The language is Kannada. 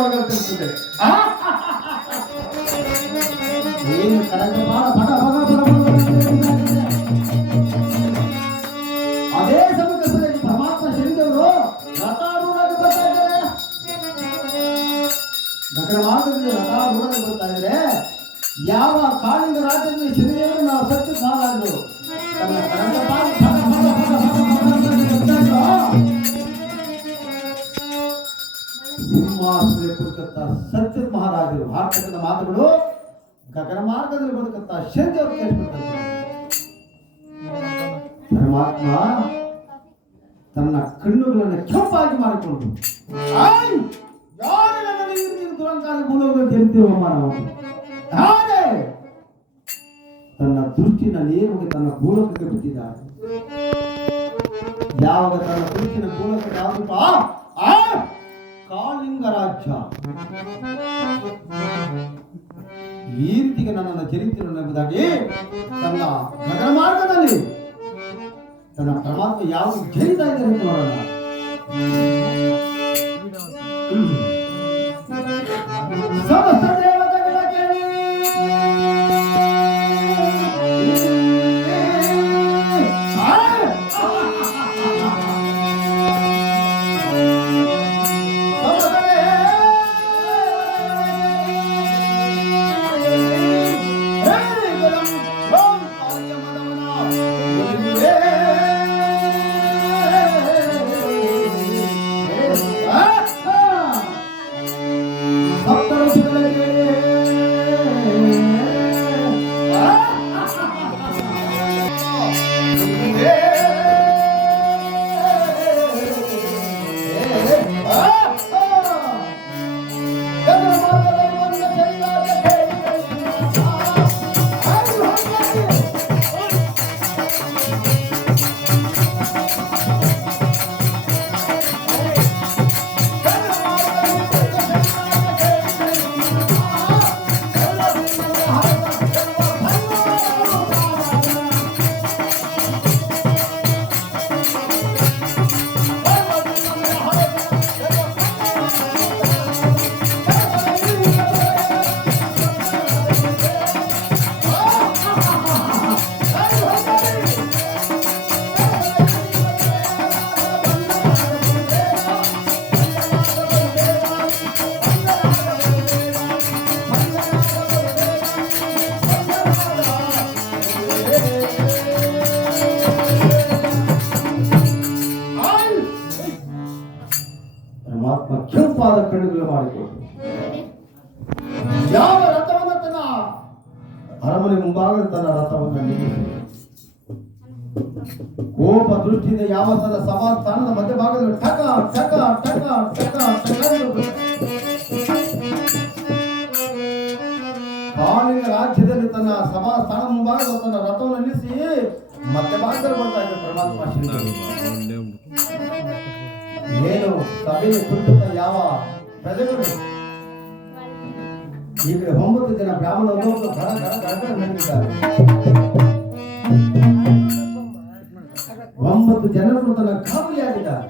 ಒಳಗಾಗ್ತಿರ್ತದೆ. ಏನು ಕರೆಕ್ಟ್ ಅದೇ ಸಮಯದಲ್ಲಿ ಪರಮಾತ್ಮ ಶರೀರವರು ರಥಾರೂಢಾಗಿ ಬರ್ತಾ ಇದ್ದಾರೆ. ದಕ್ಷಿಣ ಮಾರ್ಗದಲ್ಲಿ ರಥಾರೂಢಾಗಿ ಬರ್ತಾ ಇದ್ದಾರೆ. ಯಾವ ಕಾಳಿಂಗ ರಾಜ್ಯದಲ್ಲಿ ಶರೀರವರು ನಾವು ಸತ್ಯ ಸಾಲಾದ್ರು ಸಿಂಹಾಸನ ಕುರಿತಂತ ಸತ್ಯ ಮಹಾರಾಜರು ಆರ್ತಕ್ಕಂಥ ಮಾತುಗಳು ಗಗನ ಮಾರ್ಗದಲ್ಲಿ ಬದುಕಂತ ಶರೀರವರು ಕೇಳ್ಬಿಡ್ತಾರೆ. ಪರಮಾತ್ಮ ತನ್ನ ಕಣ್ಣುಗಳನ್ನು ಕೆಂಪಾಗಿ ಮಾಡಿಕೊಂಡು ಯಾರು ನನ್ನ ಈ ರೀತಿ ದುರಂಕಾರ ಮೂಲಕ ಗೆಲ್ತೀವಮ್ಮ ನಾವು ಯಾರೇ ತನ್ನ ದೃಷ್ಟಿನ ನೇರವಾಗಿ ತನ್ನ ಗೋಲಕಕ್ಕೆ ಬಿಟ್ಟಿದ್ದಾರೆ. ಯಾವಾಗ ತನ್ನ ದೃಷ್ಟಿನ ಗೋಲಕಕ್ಕೆ ಆಗುತ್ತ ಕಾಳಿಂಗ ರಾಜ್ಯ ಈ ರೀತಿಗೆ ನನ್ನನ್ನು ಚರಿತ್ರೆಯನ್ನು ಎಂಬುದಾಗಿ ತನ್ನ ಗಗನ ಮಾರ್ಗದಲ್ಲಿ ತನ್ನ ಪರಮಾತ್ಮ ಯಾವ ಜರಿತಾ ಇದ್ದಾರೆ ಅಂತ ನೋಡೋಣ. ಸಮಸ್ತ ದೇವತೆಗಳಿಗೆ ಕೆಂಪಾದ ಕಣ್ಣುಗಳು ಮಾಡಿಕೊಂಡು ಯಾವ ರಥವನ್ನು ತನ್ನ ಅರಮನೆ ಮುಂಭಾಗ ತನ್ನ ರಥವನ್ನು ನಿಲ್ಲಿಸಿ ಕೋಪ ದೃಷ್ಟಿಯಿಂದ ಯಾವ ತನ್ನ ಸಭಾಸ್ಥಾನದ ಮಧ್ಯಭಾಗದಲ್ಲಿ ಟಕ ಟಕ ಟಕ ಟಕ ಕಾಳಿಂಗ ರಾಜ್ಯದಲ್ಲಿ ತನ್ನ ಸಭಾಸ್ಥಾನ ಮುಂಭಾಗ ತನ್ನ ರಥವನ್ನು ನಿಲ್ಲಿಸಿ ಮಧ್ಯಭಾಗದಲ್ಲಿ ಬರ್ತಾ ಇದೆ ಪರಮಾತ್ಮ. ಏನು ಸಭೆಯ ಕುರಿತ ಯಾವ ಪ್ರಜೆಗಳು ಈಗ 9 ಜನ ಬ್ರಾಹ್ಮಣರು ಘಡ ಘಡ ಘಡ ನಡೆದಿದ್ದಾರೆ. 9 ಜನರು ತನ್ನ ಕಾವಲಿಯಾಗಿದ್ದಾರೆ.